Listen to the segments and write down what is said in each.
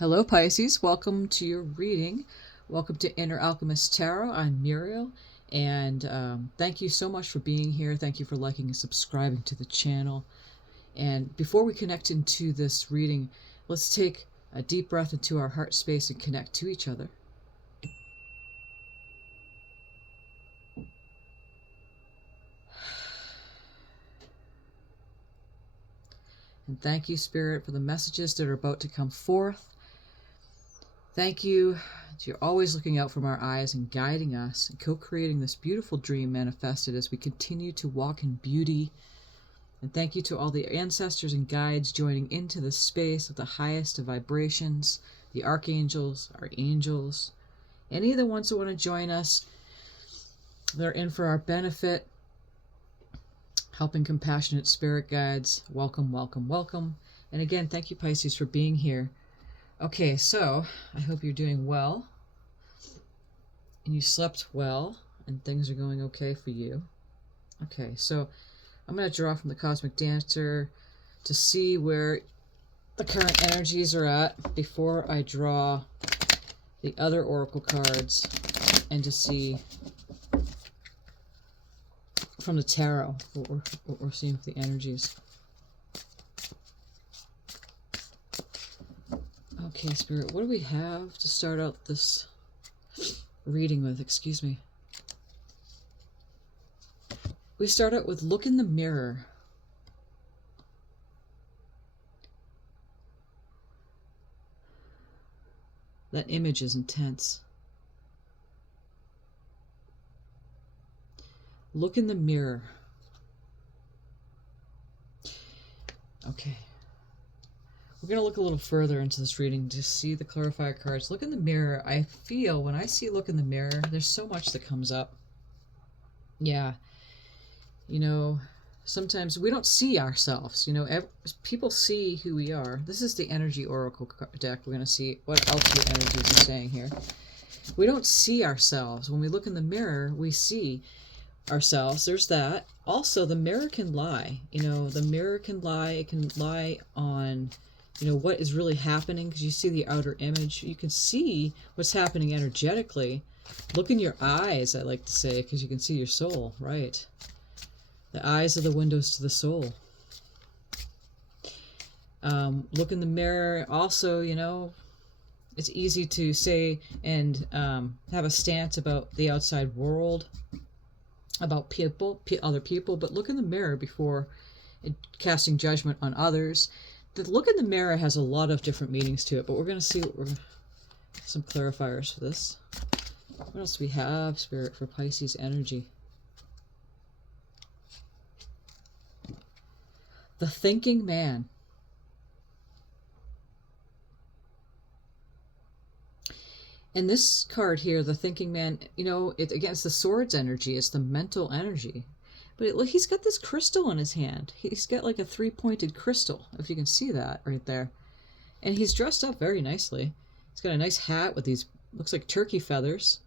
Hello, Pisces. Welcome to your reading. Welcome to Inner Alchemist Tarot. I'm Muriel, and thank you so much for being here. Thank you for liking and subscribing to the channel. And before we connect into this reading, let's take a deep breath into our heart space and connect to each other. And thank you, Spirit, for the messages that are about to come forth. Thank you that you're always looking out from our eyes and guiding us and co-creating this beautiful dream manifested as we continue to walk in beauty. And thank you to all the ancestors and guides joining into the space of the highest of vibrations, the archangels, our angels, any of the ones that want to join us. They're in for our benefit, helping compassionate spirit guides. Welcome, welcome, welcome. And again, thank you, Pisces, for being here. Okay, so I hope you're doing well and you slept well and things are going okay for you. Okay, so I'm going to draw from the Cosmic Dancer to see where the current energies are at before I draw the other oracle cards and to see from the tarot what we're seeing with the energies. Okay, Spirit, what do we have to start out this reading with? Excuse me. We start out with look in the mirror. That image is intense. Look in the mirror. Okay. We're going to look a little further into this reading to see the clarifier cards. Look in the mirror. I feel when I see look in the mirror, there's so much that comes up. Yeah. You know, sometimes we don't see ourselves. You know, people see who we are. This is the energy oracle deck. We're going to see what else the energies are saying here. We don't see ourselves. When we look in the mirror, we see ourselves. There's that. Also, the mirror can lie. You know, the mirror can lie. It can lie on, you know, what is really happening because you see the outer image. You can see what's happening energetically. Look in your eyes, I like to say, because you can see your soul, right? The eyes are the windows to the soul. Look in the mirror. Also, you know, it's easy to say and have a stance about the outside world, about people, other people, but look in the mirror before casting judgment on others. The look in the mirror has a lot of different meanings to it, but we're going to see some clarifiers for this. What else do we have, Spirit, for Pisces energy? The thinking man. And this card here, the thinking man, you know, against the swords energy, it's the mental energy. But look, he's got this crystal in his hand. He's got like a three-pointed crystal, if you can see that right there. And he's dressed up very nicely. He's got a nice hat with these, looks like turkey feathers.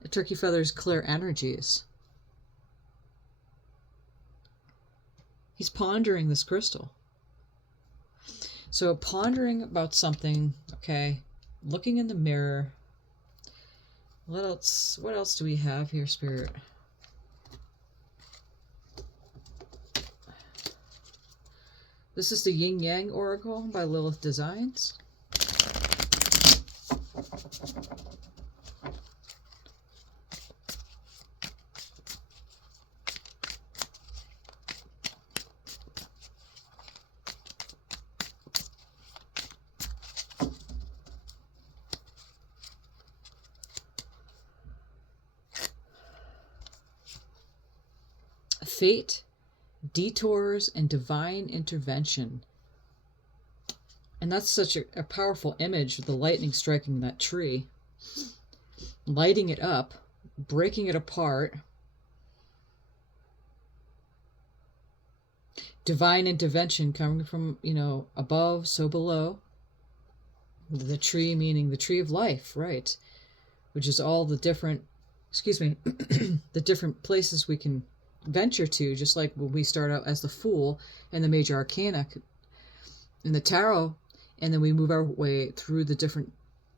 The turkey feathers clear energies. He's pondering this crystal. So pondering about something, okay, looking in the mirror. What else do we have here, Spirit? This is the Yin Yang Oracle by Lilith Designs. Fate, detours, and divine intervention. And that's such a powerful image with the lightning striking that tree, lighting it up, breaking it apart. Divine intervention coming from, you know, above, so below. The tree meaning the tree of life, right? Which is all the different, the different places we can venture to, just like when we start out as the Fool and the Major Arcana in the tarot. And then we move our way through the different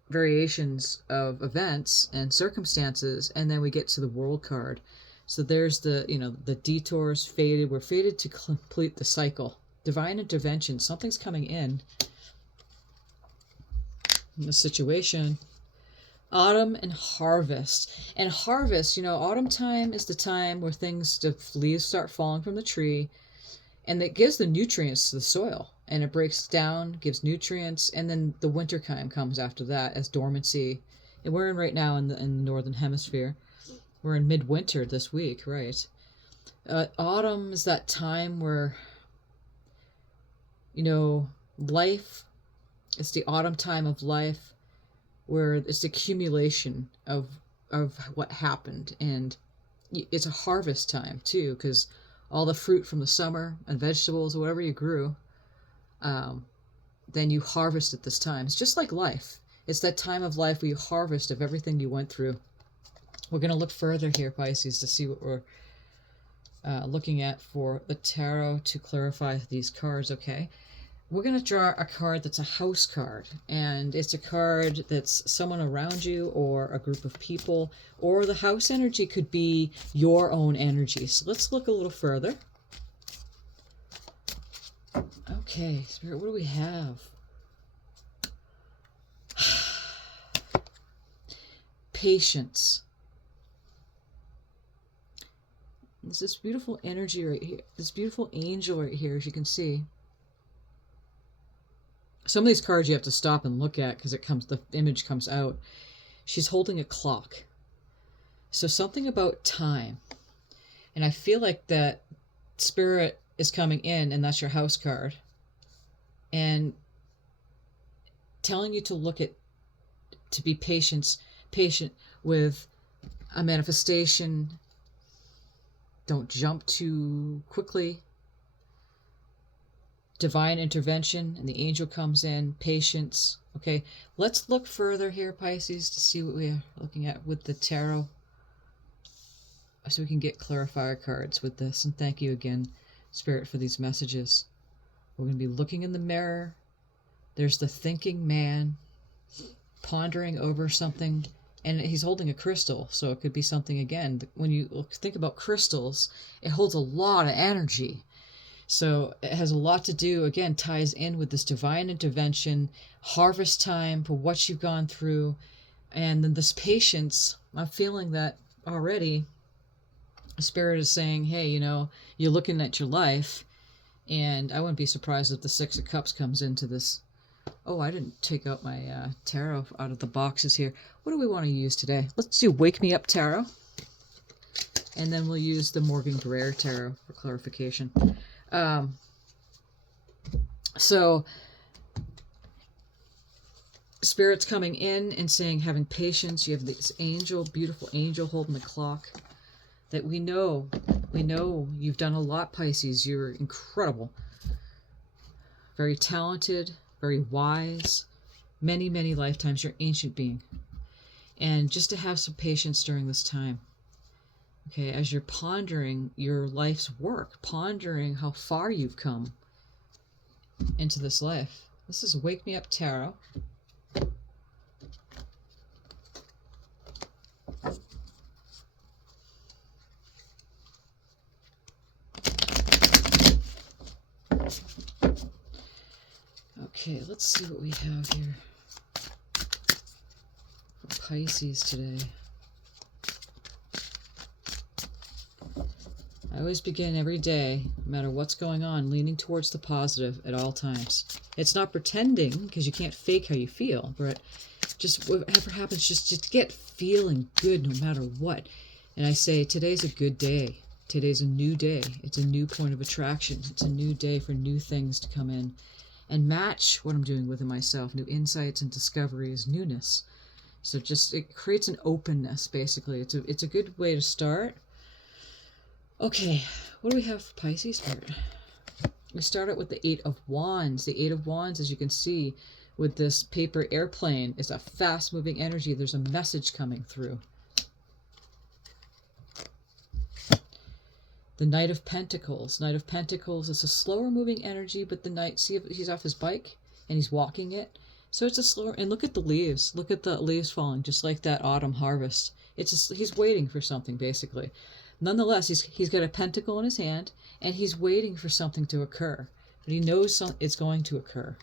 variations of events and circumstances, and then we get to the World card. So there's the, the detours faded. We're fated to complete the cycle. Divine intervention. Something's coming in the situation. Autumn and harvest. And harvest, autumn time is the time where the leaves start falling from the tree, and it gives the nutrients to the soil, and it breaks down, gives nutrients, and then the winter time comes after that as dormancy. And we're in right now in the northern hemisphere. We're in midwinter this week, right? Autumn is that time where, life, it's the autumn time of life, where it's the accumulation of what happened. And it's a harvest time too, because all the fruit from the summer and vegetables, whatever you grew, then you harvest at this time. It's just like life. It's that time of life where you harvest of everything you went through. We're going to look further here, Pisces, to see what we're looking at for the tarot to clarify these cards, okay? We're going to draw a card that's a house card, and it's a card that's someone around you or a group of people, or the house energy could be your own energy. So let's look a little further. Okay, Spirit, what do we have? Patience. There's this beautiful energy right here, this beautiful angel right here, as you can see. Some of these cards you have to stop and look at because the image comes out. She's holding a clock. So something about time. And I feel like that Spirit is coming in, and that's your house card, and telling you to be patient with a manifestation. Don't jump too quickly. Divine intervention, and the angel comes in. Patience. Okay, let's look further here, Pisces, to see what we are looking at with the tarot, so we can get clarifier cards with this. And thank you again, Spirit, for these messages. We're going to be looking in the mirror. There's the thinking man pondering over something, and he's holding a crystal, so it could be something, again, when you think about crystals, it holds a lot of energy. So it has a lot to do, again, ties in with this divine intervention, harvest time for what you've gone through, and then this patience. I'm feeling that already. Spirit is saying, hey, you're looking at your life, and I wouldn't be surprised if the Six of Cups comes into this. Oh, I didn't take out my tarot out of the boxes here. What do we want to use today? Let's do Wake Me Up Tarot, and then we'll use the Morgan Greer Tarot for clarification. So Spirit's coming in and saying, having patience. You have this angel, beautiful angel holding the clock, that we know you've done a lot, Pisces. You're incredible, very talented, very wise, many, many lifetimes. You're an ancient being. And just to have some patience during this time. Okay, as you're pondering your life's work, pondering how far you've come into this life. This is Wake Me Up Tarot. Okay, let's see what we have here for Pisces today. I always begin every day, no matter what's going on, leaning towards the positive at all times. It's not pretending, because you can't fake how you feel, but just whatever happens, just get feeling good no matter what. And I say, today's a good day. Today's a new day. It's a new point of attraction. It's a new day for new things to come in and match what I'm doing within myself. New insights and discoveries, newness. So it creates an openness, basically. It's a good way to start. Okay, what do we have for Pisces Spirit? We start out with the Eight of Wands. The Eight of Wands, as you can see, with this paper airplane, is a fast-moving energy. There's a message coming through. The Knight of Pentacles. Knight of Pentacles is a slower-moving energy, but the Knight, see if he's off his bike? and he's walking it. So it's a slower, and look at the leaves. Look at the leaves falling, just like that autumn harvest. He's waiting for something, basically. Nonetheless, he's got a pentacle in his hand, and he's waiting for something to occur. But he knows it's going to occur.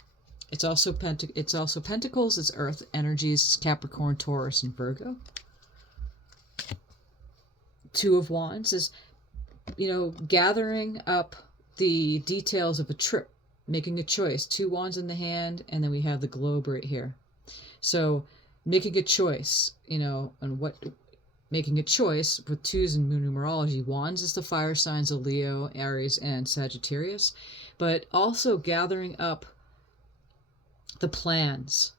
It's also pentacles, it's earth energies, Capricorn, Taurus, and Virgo. Two of Wands is, gathering up the details of a trip, making a choice. Two wands in the hand, and then we have the globe right here. So making a choice, making a choice with twos in numerology. Wands is the fire signs of Leo, Aries, and Sagittarius, but also gathering up the plans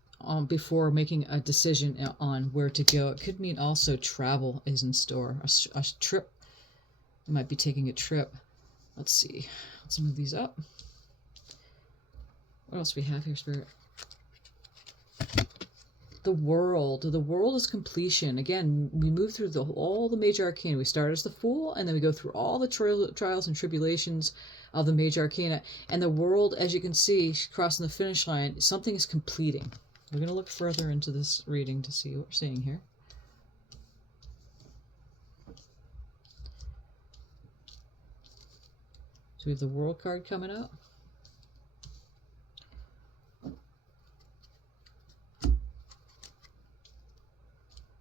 before making a decision on where to go. It could mean also travel is in store, a trip. You might be taking a trip. Let's see. Let's move these up. What else do we have here, Spirit? The world. The world is completion. Again, we move through all the major arcana. We start as the Fool, and then we go through all the trials and tribulations of the major arcana. And the world, as you can see, crossing the finish line, something is completing. We're going to look further into this reading to see what we're seeing here. So we have the World card coming up.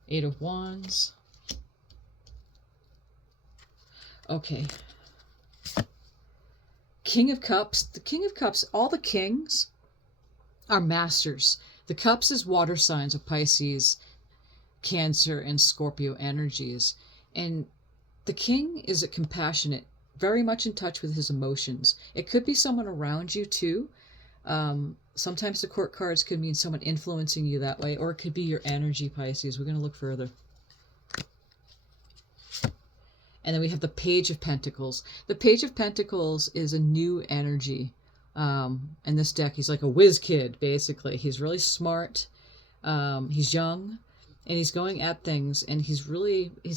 Eight of Wands. Okay. King of Cups. The King of Cups, all the kings are masters. The Cups is water signs of Pisces, Cancer, and Scorpio energies. And the King is a compassionate, very much in touch with his emotions. It could be someone around you too. Sometimes the Court cards could mean someone influencing you that way, or it could be your energy, Pisces. We're going to look further. And then we have the Page of Pentacles. The Page of Pentacles is a new energy. In this deck, he's like a whiz kid, basically. He's really smart. He's young, and he's going at things, and he's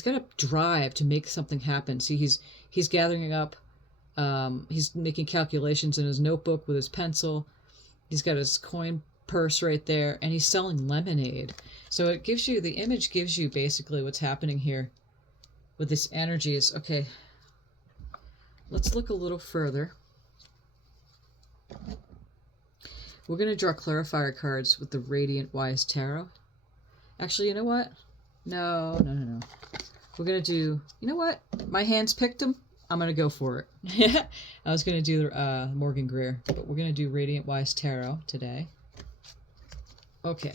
got a drive to make something happen. See, he's gathering up, he's making calculations in his notebook with his pencil. He's got his coin purse right there, and he's selling lemonade. So it gives you, the image gives you basically what's happening here with this energies. Okay, let's look a little further. We're going to draw clarifier cards with the Radiant Wise Tarot. Actually, you know what? No. We're going to do, you know what? My hands picked them. I'm going to go for it. I was going to do Morgan Greer, but we're going to do Radiant Wise Tarot today. Okay.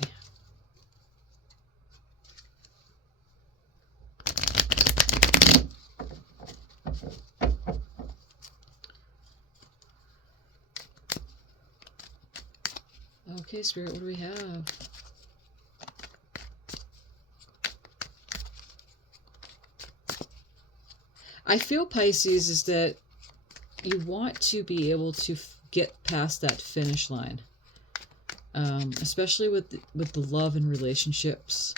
Okay, Spirit, what do we have? I feel, Pisces, is that you want to be able to get past that finish line, especially with the love and relationships,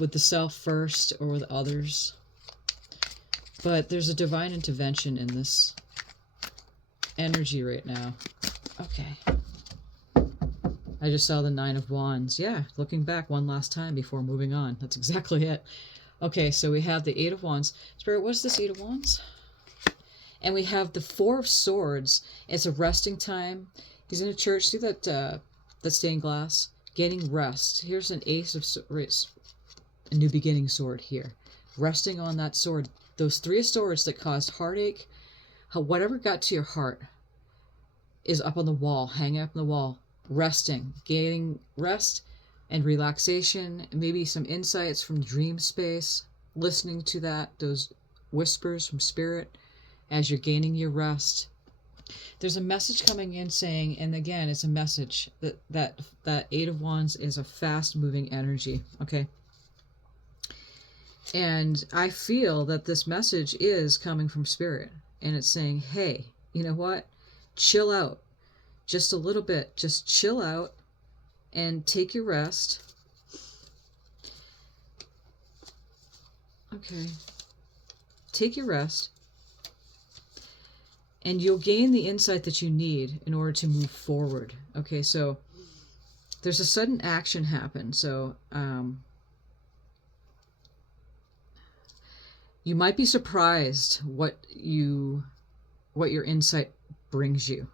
with the self first or with others. But there's a divine intervention in this energy right now. Okay. I just saw the Nine of Wands. Yeah, looking back one last time before moving on. That's exactly it. Okay, so we have the Eight of Wands. Spirit, what's this Eight of Wands? And we have the Four of Swords. It's a resting time. He's in a church. See that stained glass? Getting rest. Here's an Ace of Swords. A new beginning sword here. Resting on that sword. Those Three of Swords that caused heartache, whatever got to your heart, is up on the wall, hanging up on the wall. Resting, gaining rest and relaxation, maybe some insights from dream space, listening to those whispers from Spirit as you're gaining your rest. There's a message coming in saying, and again, it's a message that Eight of Wands is a fast-moving energy, okay? And I feel that this message is coming from Spirit, and it's saying, hey, you know what? Chill out. Just a little bit. Just chill out and take your rest. Okay. Take your rest. and you'll gain the insight that you need in order to move forward. Okay, so there's a sudden action happen. So you might be surprised what your insight brings you.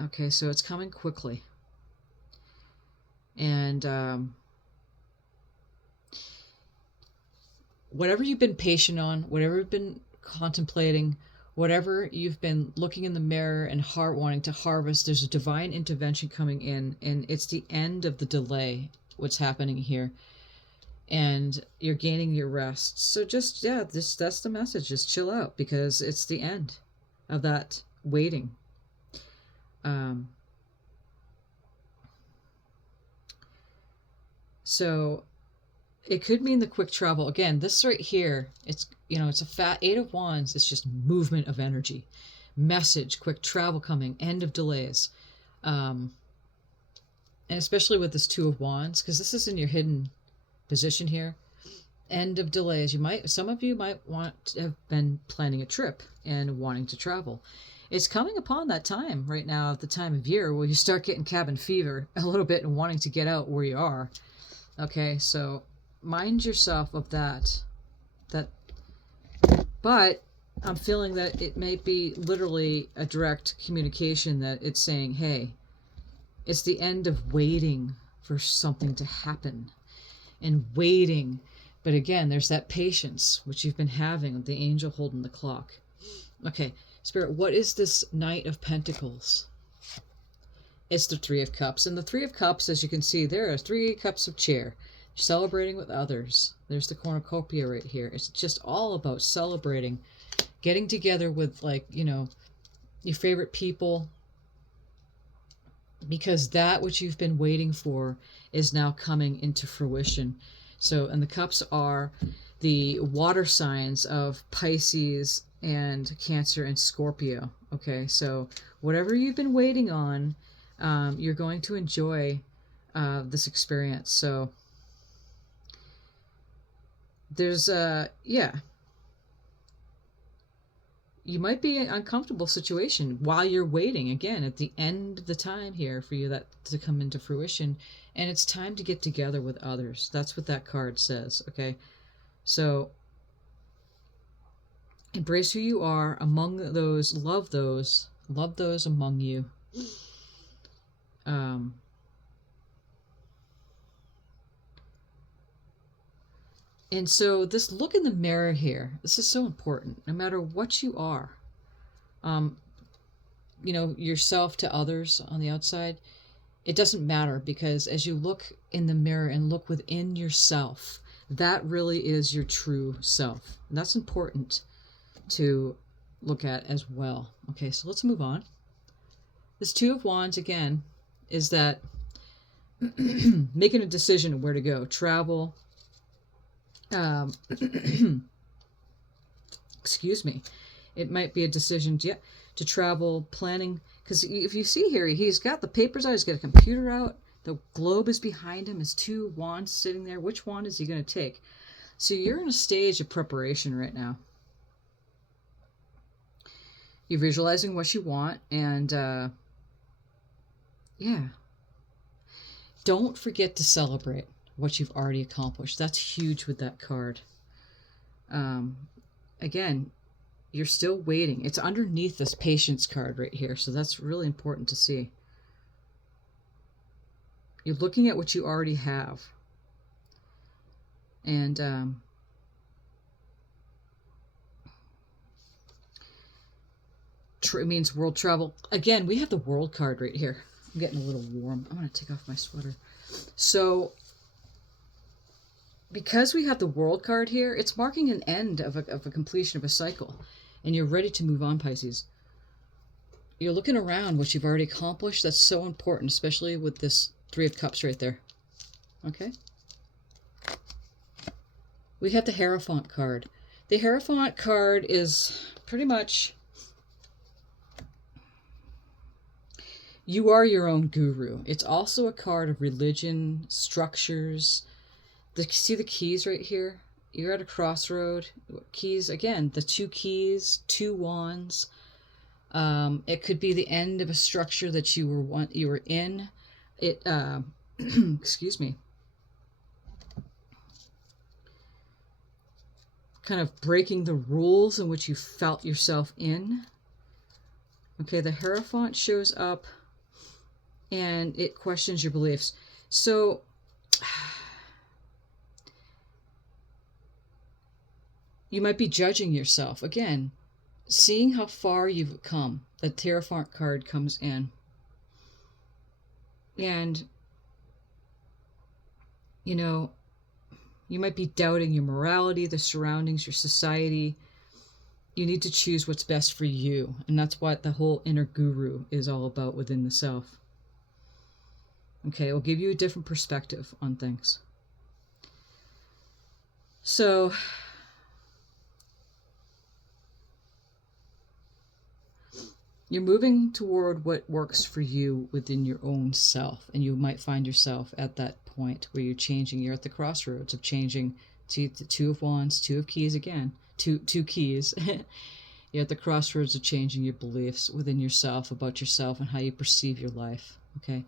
Okay, so it's coming quickly. And whatever you've been patient on, whatever you've been contemplating, whatever you've been looking in the mirror and heart wanting to harvest, there's a divine intervention coming in, and it's the end of the delay, what's happening here. And you're gaining your rest. So just, yeah, that's the message. Just chill out, because it's the end of that waiting. So it could mean the quick travel. Again, this right here, it's, it's a fat 8 of Wands. It's just movement of energy, message, quick travel coming, end of delays. And especially with this 2 of Wands, because this is in your hidden position here, end of delays. Some of you might want to have been planning a trip and wanting to travel. It's coming upon that time right now, at the time of year where you start getting cabin fever a little bit and wanting to get out where you are. Okay, so mind yourself of that. But I'm feeling that it may be literally a direct communication, that it's saying, hey, it's the end of waiting for something to happen and waiting. But again, there's that patience which you've been having with the angel holding the clock. Okay, Spirit, what is this Knight of Pentacles? It's the 3 of Cups. And the 3 of Cups, as you can see, there are 3 cups of cheer. Celebrating with others. There's the cornucopia right here. It's just all about celebrating, getting together with, like, your favorite people, because that which you've been waiting for is now coming into fruition. So, and the cups are the water signs of Pisces and Cancer and Scorpio. Okay, so whatever you've been waiting on, you're going to enjoy this experience. So there's you might be in an uncomfortable situation while you're waiting, again, at the end of the time here for you that to come into fruition, and it's time to get together with others. That's what that card says. Okay, so embrace who you are among those, love those among you. And so this look in the mirror here, this is so important. No matter what you are, yourself to others on the outside, it doesn't matter, because as you look in the mirror and look within yourself, that really is your true self. And that's important to look at as well. Okay, so let's move on. This 2 of Wands, again, is that making a decision of where to go, travel. Excuse me. It might be a decision to travel, planning, because if you see here, he's got the papers out, he's got a computer out, the globe is behind him, his 2 wands sitting there. Which wand is he going to take? So you're in a stage of preparation right now. You're visualizing what you want, and don't forget to celebrate what you've already accomplished. That's huge with that card. Again, you're still waiting. It's underneath this patience card right here, so that's really important to see. You're looking at what you already have. And it means world travel. Again, we have the world card right here. I'm getting a little warm. I'm going to take off my sweater. So because we have the world card here, it's marking an end of a completion of a cycle, and you're ready to move on, Pisces. You're looking around what you've already accomplished. That's so important, especially with this 3 of Cups right there. Okay. We have the Hierophant card. The Hierophant card is pretty much, you are your own guru. It's also a card of religion, structures. See the keys right here? You're at a crossroad. Keys, again, the 2 keys, 2 wands. It could be the end of a structure that you were in. It excuse me. Kind of breaking the rules in which you felt yourself in. Okay, the Hierophant shows up and it questions your beliefs. So you might be judging yourself. Again, seeing how far you've come. The Hierophant card comes in. And, you know, you might be doubting your morality, the surroundings, your society. You need to choose what's best for you. And that's what the whole inner guru is all about within the self. Okay, it will give you a different perspective on things. So, you're moving toward what works for you within your own self. And you might find yourself at that point where you're changing. You're at the crossroads of changing to the Two of Wands, Two of Keys again. Two keys. You're at the crossroads of changing your beliefs within yourself, about yourself, and how you perceive your life. Okay?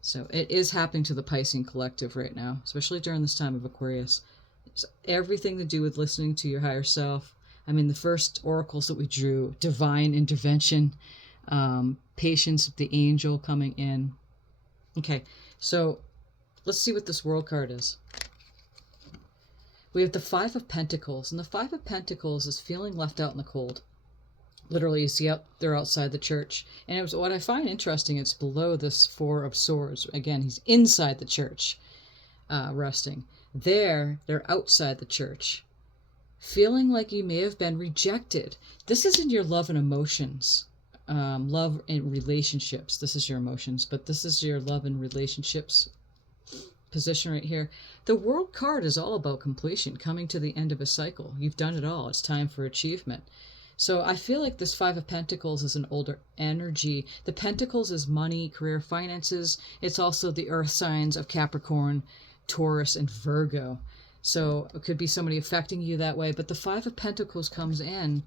So it is happening to the Piscean collective right now, especially during this time of Aquarius. It's everything to do with listening to your higher self. I mean, the first oracles that we drew, divine intervention, patience of the angel coming in. Okay, so let's see what this World card is. We have the Five of Pentacles, and the Five of Pentacles is feeling left out in the cold. Literally, you see they're outside the church. And it was what I find interesting, it's below this Four of Swords. Again, he's inside the church, resting. They're outside the church, feeling like you may have been rejected. This isn't your love and emotions. Love and relationships. This is your emotions, but this is your love and relationships position right here. The World card is all about completion, coming to the end of a cycle. You've done it all. It's time for achievement. So I feel like this Five of Pentacles is an older energy. The Pentacles is money, career, finances. It's also the earth signs of Capricorn, Taurus, and Virgo. So it could be somebody affecting you that way. But the Five of Pentacles comes in.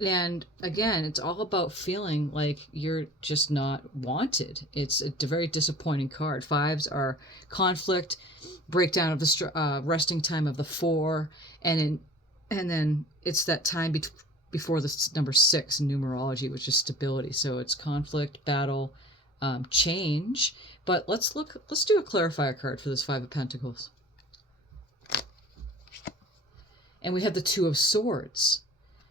And again, it's all about feeling like you're just not wanted. It's a very disappointing card. Fives are conflict, breakdown of the resting time of the Four. And then it's that time before the number 6 in numerology, which is stability. So it's conflict, battle, change. But let's do a clarifier card for this Five of Pentacles. And we have the Two of Swords.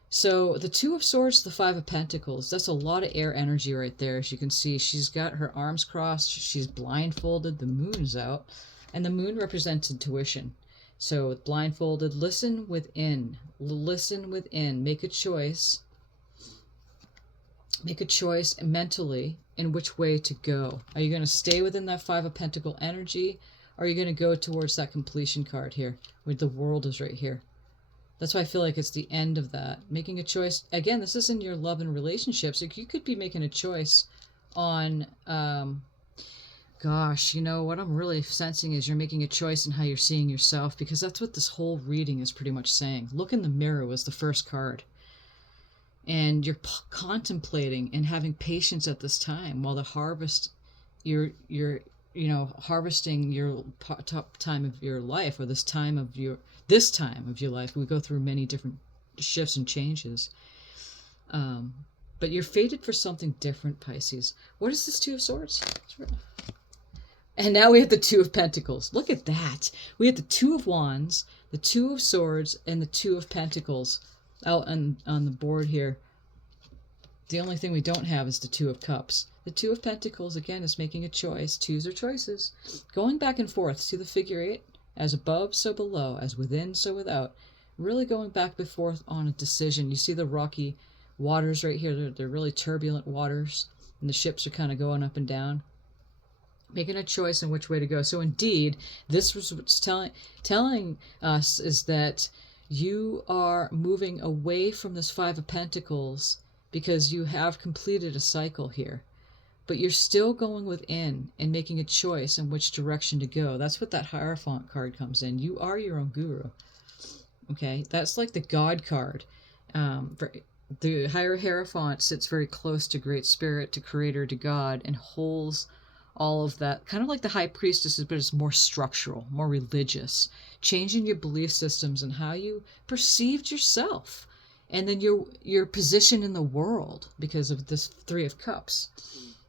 So the Two of Swords, the Five of Pentacles, that's a lot of air energy right there. As you can see, she's got her arms crossed, she's blindfolded, the moon is out, and the moon represents intuition. So blindfolded, listen within, make a choice mentally in which way to go. Are you going to stay within that Five of Pentacle energy? Or are you going to go towards that completion card here, where the World is right here? That's why I feel like it's the end of that. Making a choice. Again, this isn't your love and relationships. Like, you could be making a choice on, gosh, you know, what I'm really sensing is you're making a choice in how you're seeing yourself, because that's what this whole reading is pretty much saying. Look in the mirror was the first card. And you're contemplating and having patience at this time while the harvest, you're harvesting your top time of your life, or this time of your life. We go through many different shifts and changes. But you're fated for something different, Pisces. What is this Two of Swords? And now we have the Two of Pentacles. Look at that. We have the Two of Wands, the Two of Swords, and the Two of Pentacles out on the board here. The only thing we don't have is the Two of Cups. The Two of Pentacles, again, is making a choice. Twos are choices. Going back and forth. See the figure 8? As above, so below. As within, so without. Really going back and forth on a decision. You see the rocky waters right here. They're really turbulent waters. And the ships are kind of going up and down. Making a choice in which way to go. So indeed, this was what's telling us is that you are moving away from this Five of Pentacles because you have completed a cycle here. But you're still going within and making a choice in which direction to go. That's what that Hierophant card comes in. You are your own guru. Okay? That's like the God card. The higher Hierophant sits very close to Great Spirit, to Creator, to God, and holds all of that, kind of like the High Priestess, but it's more structural, more religious, changing your belief systems and how you perceived yourself, and then your position in the world because of this Three of Cups,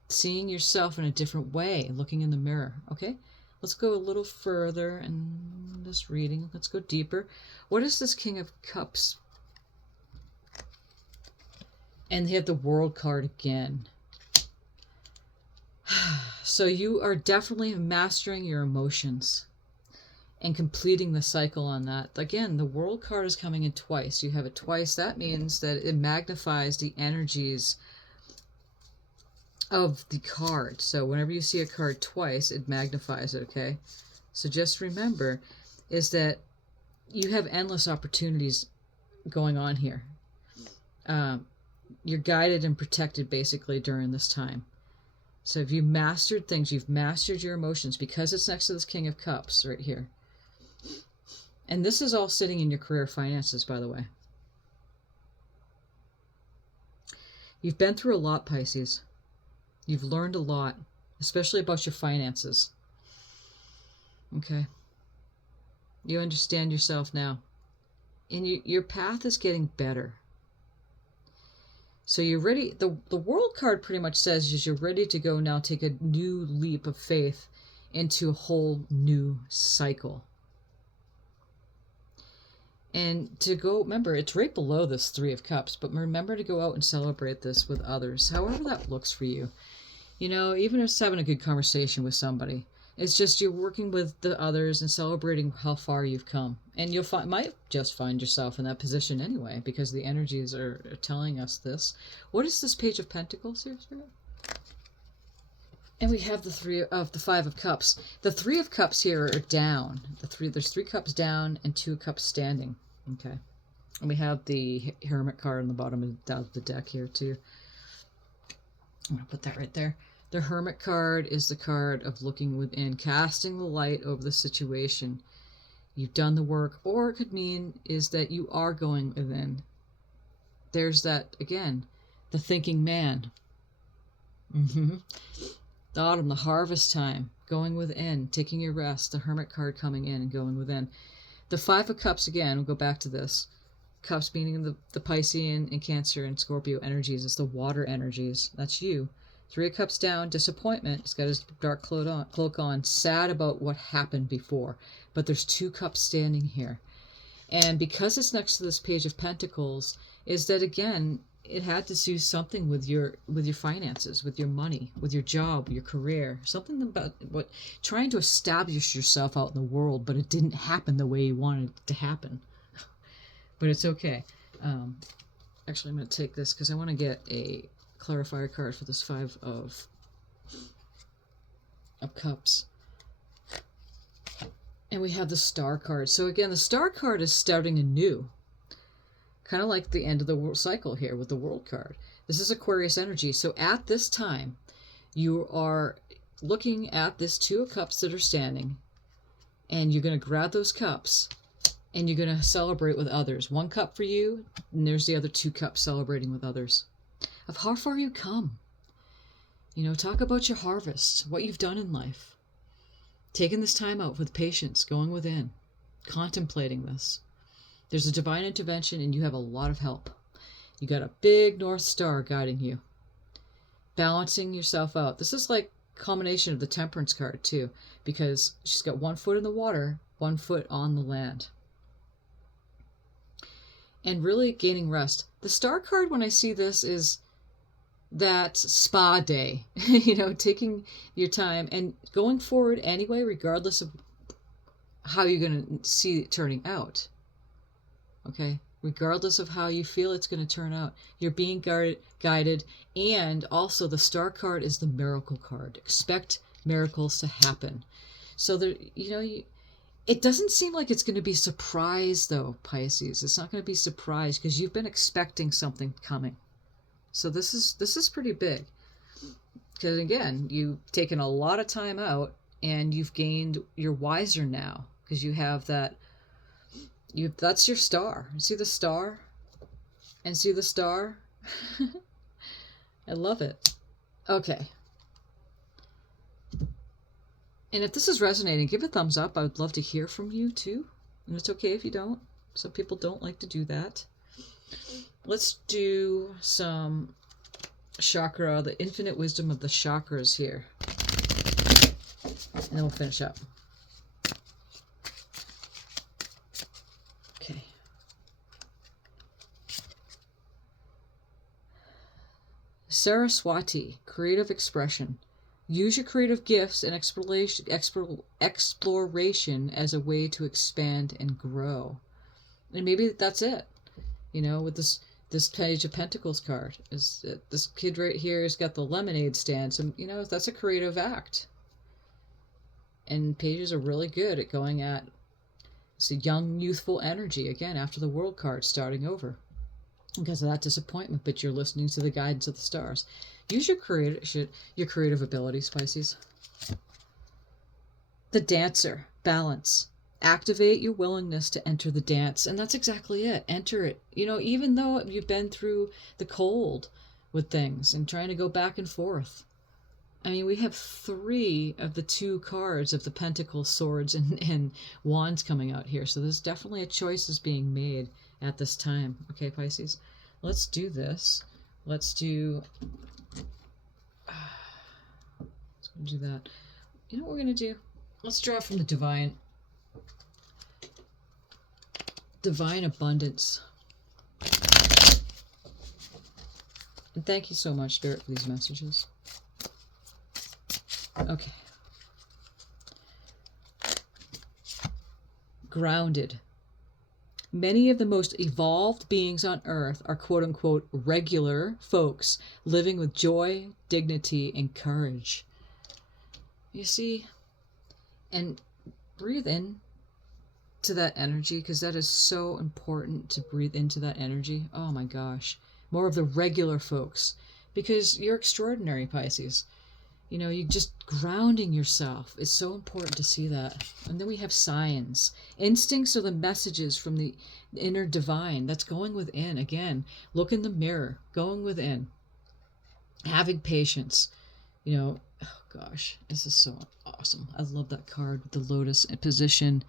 seeing yourself in a different way, looking in the mirror. Okay, let's go a little further in this reading. Let's go deeper. What is this King of Cups? And they have the World card again. So you are definitely mastering your emotions and completing the cycle on that. Again, the World card is coming in twice. You have it twice. That means that it magnifies the energies of the card. So whenever you see a card twice, it magnifies it, okay? So just remember is that you have endless opportunities going on here. You're guided and protected basically during this time. So if you mastered things, you've mastered your emotions because it's next to this King of Cups right here. And this is all sitting in your career finances, by the way. You've been through a lot, Pisces. You've learned a lot, especially about your finances. Okay. You understand yourself now. And your path is getting better. So you're ready. The World card pretty much says is you're ready to go now, take a new leap of faith into a whole new cycle. And to go, remember, it's right below this Three of Cups, but remember to go out and celebrate this with others, however that looks for you. You know, even if it's having a good conversation with somebody, it's just you're working with the others and celebrating how far you've come. And you'll might just find yourself in that position anyway, because the energies are telling us this. What is this Page of Pentacles here, Spirit? And we have the Five of Cups. The Three of Cups here are down. There's 3 cups down and 2 cups standing. Okay. And we have the Hermit card on the bottom of the deck here too. I'm going to put that right there. The Hermit card is the card of looking within, casting the light over the situation. You've done the work, or it could mean is that you are going within. There's that, again, the thinking man. The autumn, the harvest time, going within, taking your rest, the Hermit card coming in and going within. The Five of Cups, again, we'll go back to this. Cups meaning the Piscean and Cancer and Scorpio energies. It's the water energies. That's you. 3 of Cups down, disappointment. He's got his dark cloak on, sad about what happened before. But there's 2 cups standing here. And because it's next to this Page of Pentacles, is that, again, it had to do something with your finances, with your money, with your job, your career. Something about what trying to establish yourself out in the world, but it didn't happen the way you wanted it to happen. But it's okay. Actually, I'm going to take this because I want to get a clarifier card for this Five of Cups. And we have the Star card. So again, the Star card is starting anew. Kind of like the end of the world cycle here with the World card. This is Aquarius energy. So at this time, you are looking at this 2 of Cups that are standing, and you're going to grab those cups and you're going to celebrate with others. 1 cup for you, and there's the other 2 cups celebrating with others. Of how far you come. You know, talk about your harvest, what you've done in life. Taking this time out with patience, going within, contemplating this. There's a divine intervention and you have a lot of help. You got a big North Star guiding you. Balancing yourself out. This is like a combination of the Temperance card too, because she's got 1 foot in the water, 1 foot on the land. And really gaining rest. The Star card, when I see this, is that spa day. You know, taking your time and going forward anyway, regardless of how you're going to see it turning out. Okay? Regardless of how you feel it's going to turn out. You're being guided. And also the Star card is the miracle card. Expect miracles to happen. So there, you know, it doesn't seem like it's going to be surprise though, Pisces. It's not going to be surprise because you've been expecting something coming. So this is pretty big. Because again, you've taken a lot of time out and you're wiser now because you have that. That's your star. See the star? And see the star? I love it. Okay. And if this is resonating, give a thumbs up. I would love to hear from you too. And it's okay if you don't. Some people don't like to do that. Let's do some chakra, the infinite wisdom of the chakras here. And then we'll finish up. Okay. Saraswati, creative expression. Use your creative gifts and exploration as a way to expand and grow. And maybe that's it. You know, with this Page of Pentacles card, is this kid right here has got the lemonade stand. So, you know, that's a creative act. And pages are really good at going at, it's a young, youthful energy, again, after the World card, starting over. Because of that disappointment, but you're listening to the guidance of the stars. Use your creative abilities, Pisces. The Dancer, balance. Activate your willingness to enter the dance. And that's exactly it. Enter it. You know, even though you've been through the cold with things and trying to go back and forth. I mean, we have 3 of the 2 cards of the Pentacles, Swords, and Wands coming out here. So there's definitely a choice being made at this time. Okay, Pisces? Let's do this. Let's do that. You know what we're going to do? Let's draw from the Divine Abundance. And thank you so much, Spirit, for these messages. Okay. Grounded. Many of the most evolved beings on Earth are quote-unquote regular folks living with joy, dignity, and courage. You see? And breathe in to that energy, because that is so important to breathe into that energy. Oh my gosh. More of the regular folks. Because you're extraordinary, Pisces. You know, you just grounding yourself is so important to see that. And then we have signs. Instincts are the messages from the inner divine that's going within. Again, look in the mirror, going within. Having patience. You know, oh gosh, this is so awesome. I love that card with the lotus in position.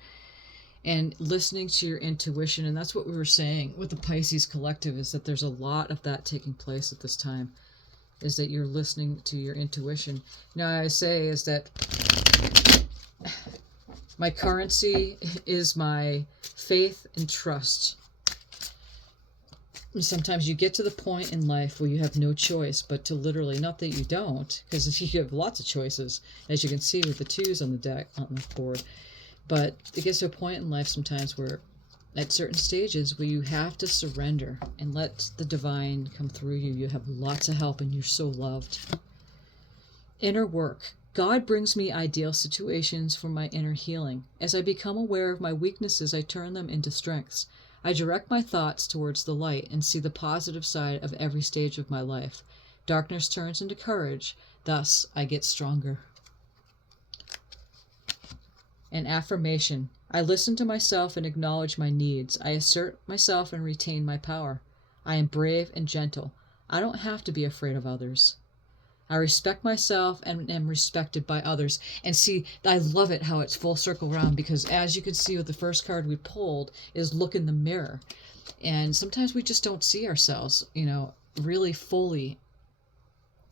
And listening to your intuition. And that's what we were saying with the Pisces Collective, is that there's a lot of that taking place at this time. Is that you're listening to your intuition. Now, I say is that my currency is my faith and trust. And sometimes you get to the point in life where you have no choice but to literally, not that you don't, because you have lots of choices, as you can see with the 2s on the deck, on the board. But it gets to a point in life sometimes where at certain stages where you have to surrender and let the divine come through you. You have lots of help and you're so loved. Inner work. God brings me ideal situations for my inner healing. As I become aware of my weaknesses, I turn them into strengths. I direct my thoughts towards the light and see the positive side of every stage of my life. Darkness turns into courage. Thus, I get stronger. An affirmation. I listen to myself and acknowledge my needs. I assert myself and retain my power. I am brave and gentle. I don't have to be afraid of others. I respect myself and am respected by others. And see, I love it how it's full circle around, because as you can see with the first card we pulled is look in the mirror. And sometimes we just don't see ourselves, you know, really fully.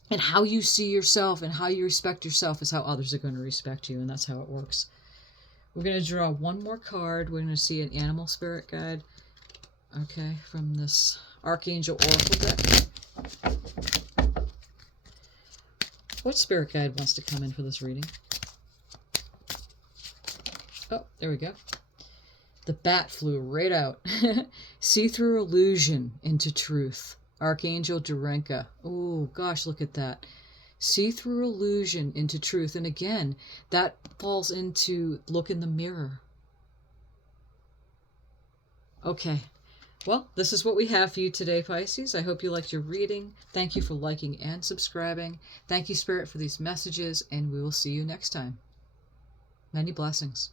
And how you see yourself and how you respect yourself is how others are going to respect you. And that's how it works. We're going to draw one more card. We're going to see an animal spirit guide. Okay, from this Archangel Oracle deck. What spirit guide wants to come in for this reading? Oh, there we go. The bat flew right out. See through illusion into truth. Archangel Durenka. Oh, gosh, look at that. See through illusion into truth. And again, that falls into look in the mirror. Okay. Well, this is what we have for you today, Pisces. I hope you liked your reading. Thank you for liking and subscribing. Thank you, Spirit, for these messages, and we will see you next time. Many blessings.